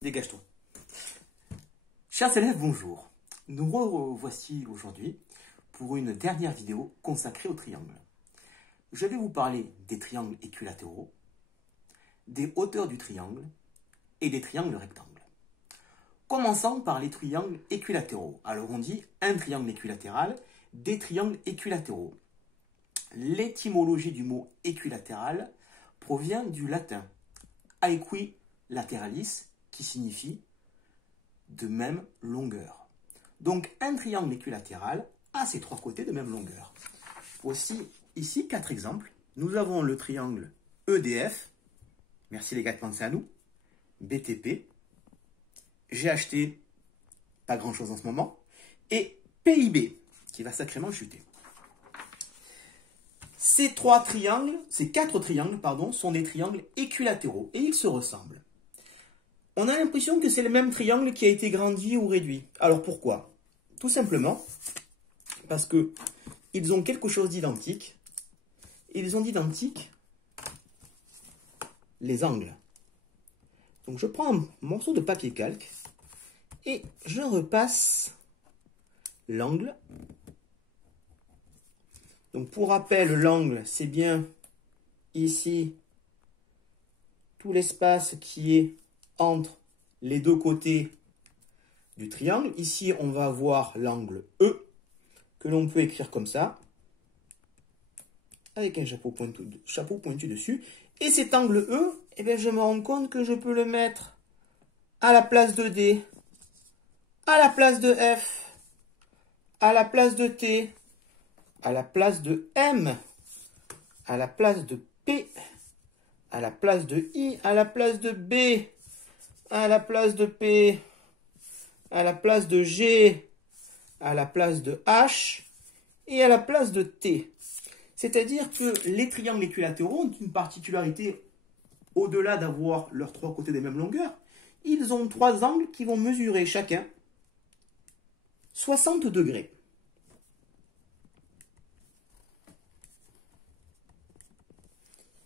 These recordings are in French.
Dégage-toi. Chers élèves, bonjour. Nous revoici aujourd'hui pour une dernière vidéo consacrée aux triangles. Je vais vous parler des triangles équilatéraux, des hauteurs du triangle et des triangles rectangles. Commençons par les triangles équilatéraux. Alors on dit un triangle équilatéral, des triangles équilatéraux. L'étymologie du mot équilatéral provient du latin aequilateralis, qui signifie de même longueur. Donc un triangle équilatéral a ses trois côtés de même longueur. Voici ici 4 exemples. Nous avons le triangle EDF, merci les gars de penser à nous, BTP, GHT, pas grand chose en ce moment, et PIB, qui va sacrément chuter. Ces 4 triangles, sont des triangles équilatéraux et ils se ressemblent. On a l'impression que c'est le même triangle qui a été grandi ou réduit. Alors pourquoi? Tout simplement parce que ils ont quelque chose d'identique. Ils ont d'identique les angles. Donc je prends un morceau de papier calque et je repasse l'angle. Donc pour rappel, l'angle, c'est bien ici tout l'espace qui est entre les deux côtés du triangle. Ici, on va avoir l'angle E, que l'on peut écrire comme ça, avec un chapeau pointu dessus. Et cet angle E, eh bien, je me rends compte que je peux le mettre à la place de D, à la place de F, à la place de T, à la place de M, à la place de P, à la place de I, à la place de B, à la place de P, à la place de G, à la place de H et à la place de T. C'est-à-dire que les triangles équilatéraux ont une particularité au-delà d'avoir leurs trois côtés des mêmes longueurs. Ils ont 3 angles qui vont mesurer chacun 60 degrés.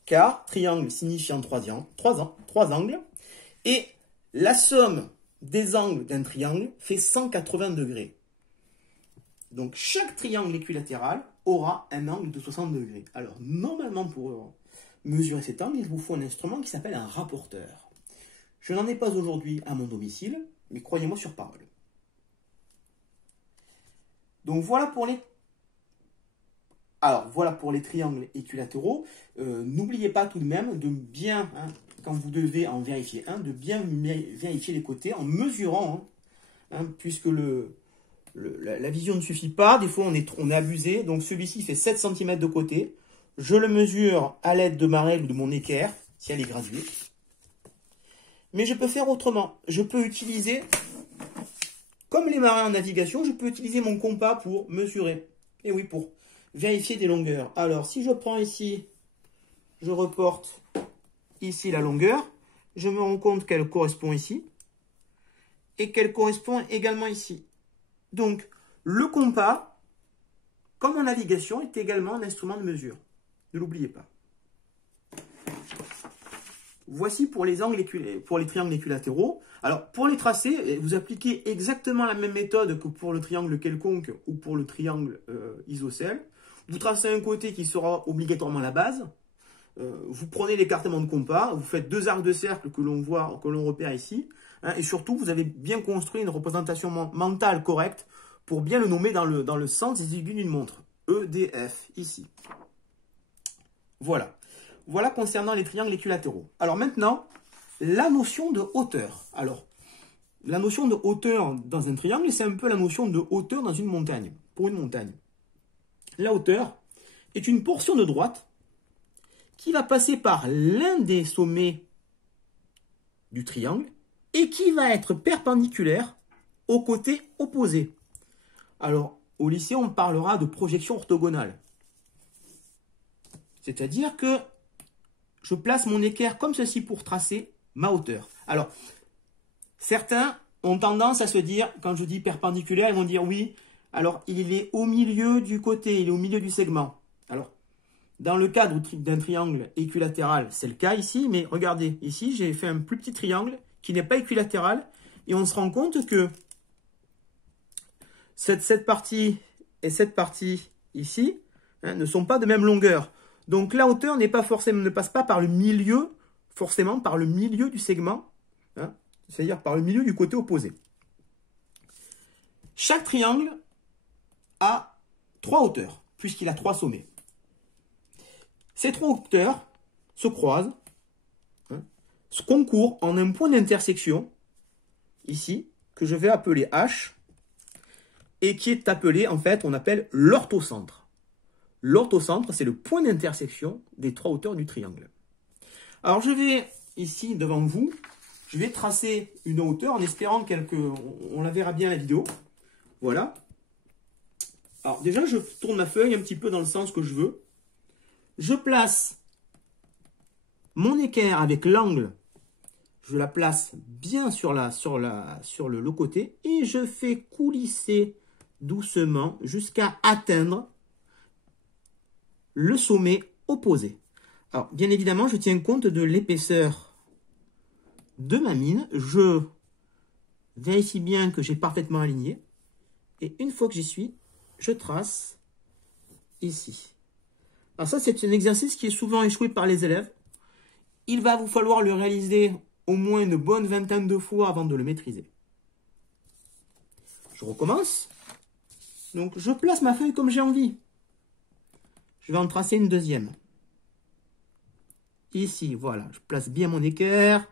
Car triangle signifiant 3 angles et la somme des angles d'un triangle fait 180 degrés. Donc chaque triangle équilatéral aura un angle de 60 degrés. Alors normalement pour mesurer cet angle, il vous faut un instrument qui s'appelle un rapporteur. Je n'en ai pas aujourd'hui à mon domicile, mais croyez-moi sur parole. Donc voilà pour les triangles équilatéraux. N'oubliez pas tout de même de bien, quand vous devez en vérifier un, de bien vérifier les côtés en mesurant, puisque la vision ne suffit pas. Des fois, on est abusé. Donc celui-ci fait 7 cm de côté. Je le mesure à l'aide de ma règle ou de mon équerre, si elle est graduée. Mais je peux faire autrement. Je peux utiliser, comme les marins en navigation, je peux utiliser mon compas pour mesurer. Et oui, pour vérifier des longueurs. Alors, si je prends ici, je reporte ici la longueur, je me rends compte qu'elle correspond ici et qu'elle correspond également ici. Donc, le compas, comme en navigation, est également un instrument de mesure. Ne l'oubliez pas. Voici pour les triangles équilatéraux. Alors, pour les tracer, vous appliquez exactement la même méthode que pour le triangle quelconque ou pour le triangle isocèle. Vous tracez un côté qui sera obligatoirement la base. Vous prenez l'écartement de compas, vous faites 2 arcs de cercle que l'on repère ici. Et surtout, vous avez bien construit une représentation mentale correcte pour bien le nommer dans le sens des aiguilles d'une montre. EDF, ici. Voilà. Voilà concernant les triangles équilatéraux. Alors maintenant, la notion de hauteur. Alors, la notion de hauteur dans un triangle, c'est un peu la notion de hauteur dans une montagne, pour une montagne. La hauteur est une portion de droite qui va passer par l'un des sommets du triangle et qui va être perpendiculaire au côté opposé. Alors, au lycée, on parlera de projection orthogonale. C'est-à-dire que je place mon équerre comme ceci pour tracer ma hauteur. Alors, certains ont tendance à se dire, quand je dis perpendiculaire, ils vont dire oui, alors il est au milieu du côté, il est au milieu du segment. Alors, dans le cadre d'un triangle équilatéral, c'est le cas ici, mais regardez, ici j'ai fait un plus petit triangle qui n'est pas équilatéral. Et on se rend compte que cette partie et cette partie ici, hein, ne sont pas de même longueur. Donc la hauteur n'est pas forcément, ne passe pas par le milieu, forcément par le milieu du segment, hein, c'est-à-dire par le milieu du côté opposé. Chaque triangle a 3 hauteurs, puisqu'il a 3 sommets. Ces 3 hauteurs se croisent, hein, se concourent en un point d'intersection, ici, que je vais appeler H, et qui est appelé, en fait, on appelle l'orthocentre. L'orthocentre, c'est le point d'intersection des 3 hauteurs du triangle. Alors, je vais, ici, devant vous, je vais tracer une hauteur en espérant on la verra bien à la vidéo. Voilà. Alors, déjà, je tourne ma feuille un petit peu dans le sens que je veux. Je place mon équerre avec l'angle. Je la place bien sur le côté et je fais coulisser doucement jusqu'à atteindre le sommet opposé. Alors, bien évidemment, je tiens compte de l'épaisseur de ma mine. Je vérifie bien que j'ai parfaitement aligné. Et une fois que j'y suis, je trace ici. Alors ça, c'est un exercice qui est souvent échoué par les élèves. Il va vous falloir le réaliser au moins une bonne vingtaine de fois avant de le maîtriser. Je recommence. Donc, je place ma feuille comme j'ai envie. Je vais en tracer une deuxième. Ici, voilà, je place bien mon équerre.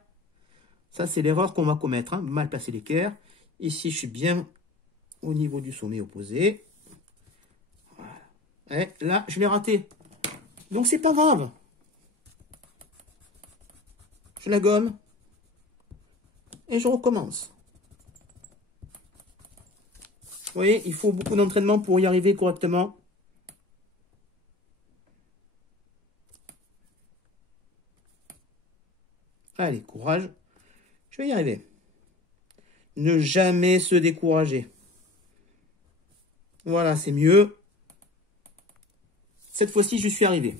Ça, c'est l'erreur qu'on va commettre, hein, mal placer l'équerre. Ici, je suis bien au niveau du sommet opposé. Voilà. Et là, je l'ai raté. Donc, c'est pas grave. Je la gomme. Et je recommence. Vous voyez, il faut beaucoup d'entraînement pour y arriver correctement. Allez, courage. Je vais y arriver. Ne jamais se décourager. Voilà, c'est mieux. Cette fois-ci, je suis arrivé.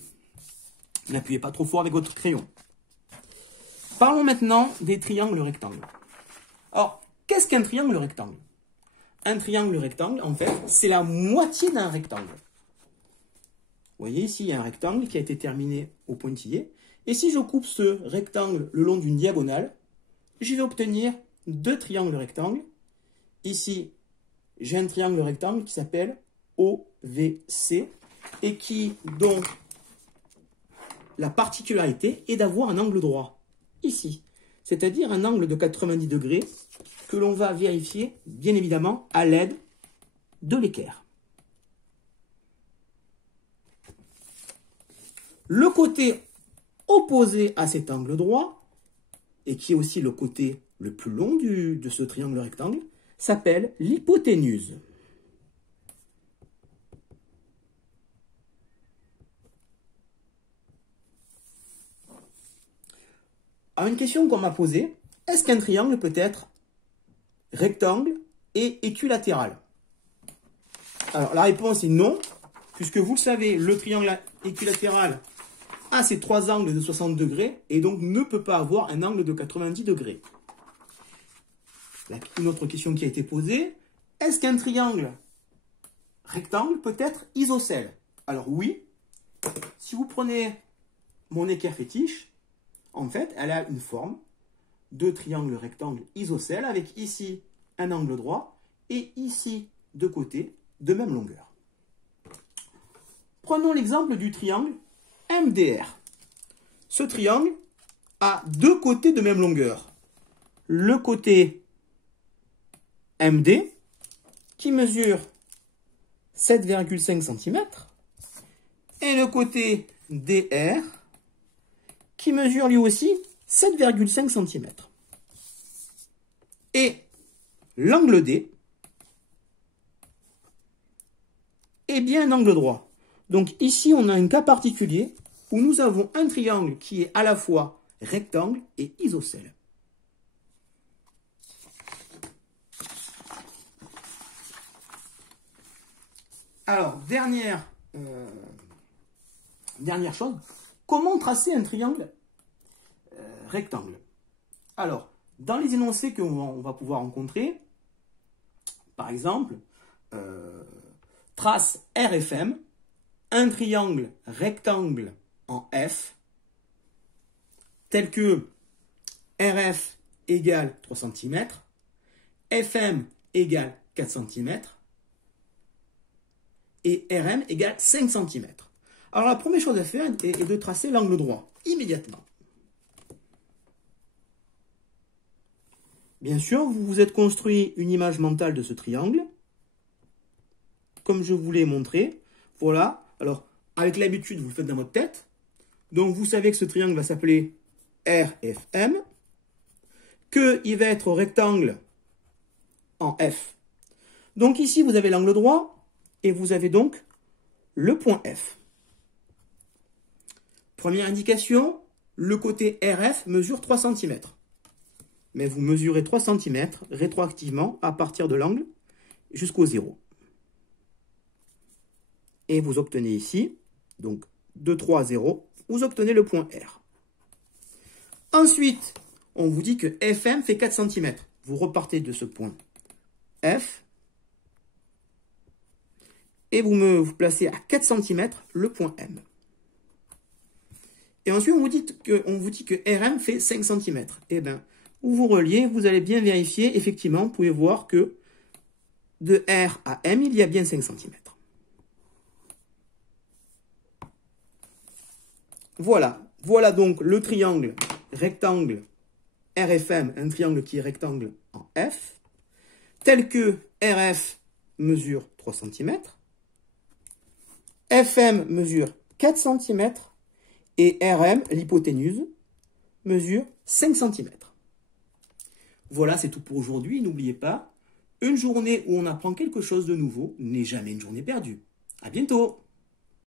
N'appuyez pas trop fort avec votre crayon. Parlons maintenant des triangles rectangles. Alors, qu'est-ce qu'un triangle rectangle? Un triangle rectangle, en fait, c'est la moitié d'un rectangle. Vous voyez ici, il y a un rectangle qui a été terminé au pointillé. Et si je coupe ce rectangle le long d'une diagonale, je vais obtenir 2 triangles rectangles. Ici, j'ai un triangle rectangle qui s'appelle OVC et dont la particularité est d'avoir un angle droit, ici. C'est-à-dire un angle de 90 degrés que l'on va vérifier, bien évidemment, à l'aide de l'équerre. Le côté opposé à cet angle droit, et qui est aussi le côté le plus long de ce triangle rectangle, s'appelle l'hypoténuse. Alors, une question qu'on m'a posée, est-ce qu'un triangle peut être rectangle et équilatéral? Alors, la réponse est non, puisque vous le savez, le triangle équilatéral a ses 3 angles de 60 degrés et donc ne peut pas avoir un angle de 90 degrés. Une autre question qui a été posée, est-ce qu'un triangle rectangle peut être isocèle? Alors oui, si vous prenez mon équerre fétiche, en fait, elle a une forme de triangle rectangle isocèle avec ici un angle droit et ici deux côtés de même longueur. Prenons l'exemple du triangle MDR. Ce triangle a 2 côtés de même longueur. Le côté MD qui mesure 7,5 cm et le côté DR qui mesure lui aussi 7,5 cm. Et l'angle D est bien un angle droit. Donc ici, on a un cas particulier où nous avons un triangle qui est à la fois rectangle et isocèle. Alors, dernière chose, comment tracer un triangle rectangle? Alors, dans les énoncés qu'on va pouvoir rencontrer, par exemple, trace RFM, un triangle rectangle en F, tel que RF égale 3 cm, FM égale 4 cm, et RM égale 5 cm. Alors la première chose à faire est de tracer l'angle droit, immédiatement. Bien sûr, vous vous êtes construit une image mentale de ce triangle, comme je vous l'ai montré. Voilà, alors avec l'habitude, vous le faites dans votre tête. Donc vous savez que ce triangle va s'appeler RFM, qu'il va être rectangle en F. Donc ici, vous avez l'angle droit et vous avez donc le point F. Première indication, le côté RF mesure 3 cm. Mais vous mesurez 3 cm rétroactivement à partir de l'angle jusqu'au 0. Et vous obtenez ici, donc 2, 3, 0, vous obtenez le point R. Ensuite, on vous dit que FM fait 4 cm. Vous repartez de ce point F et vous placez à 4 cm le point M. Et ensuite, on vous dit que RM fait 5 cm. Eh bien, vous reliez, vous allez bien vérifier. Effectivement, vous pouvez voir que de R à M, il y a bien 5 cm. Voilà. Voilà donc le triangle rectangle RFM, un triangle qui est rectangle en F, tel que RF mesure 3 cm, FM mesure 4 cm et RM, l'hypoténuse, mesure 5 cm. Voilà, c'est tout pour aujourd'hui. N'oubliez pas, une journée où on apprend quelque chose de nouveau n'est jamais une journée perdue. À bientôt!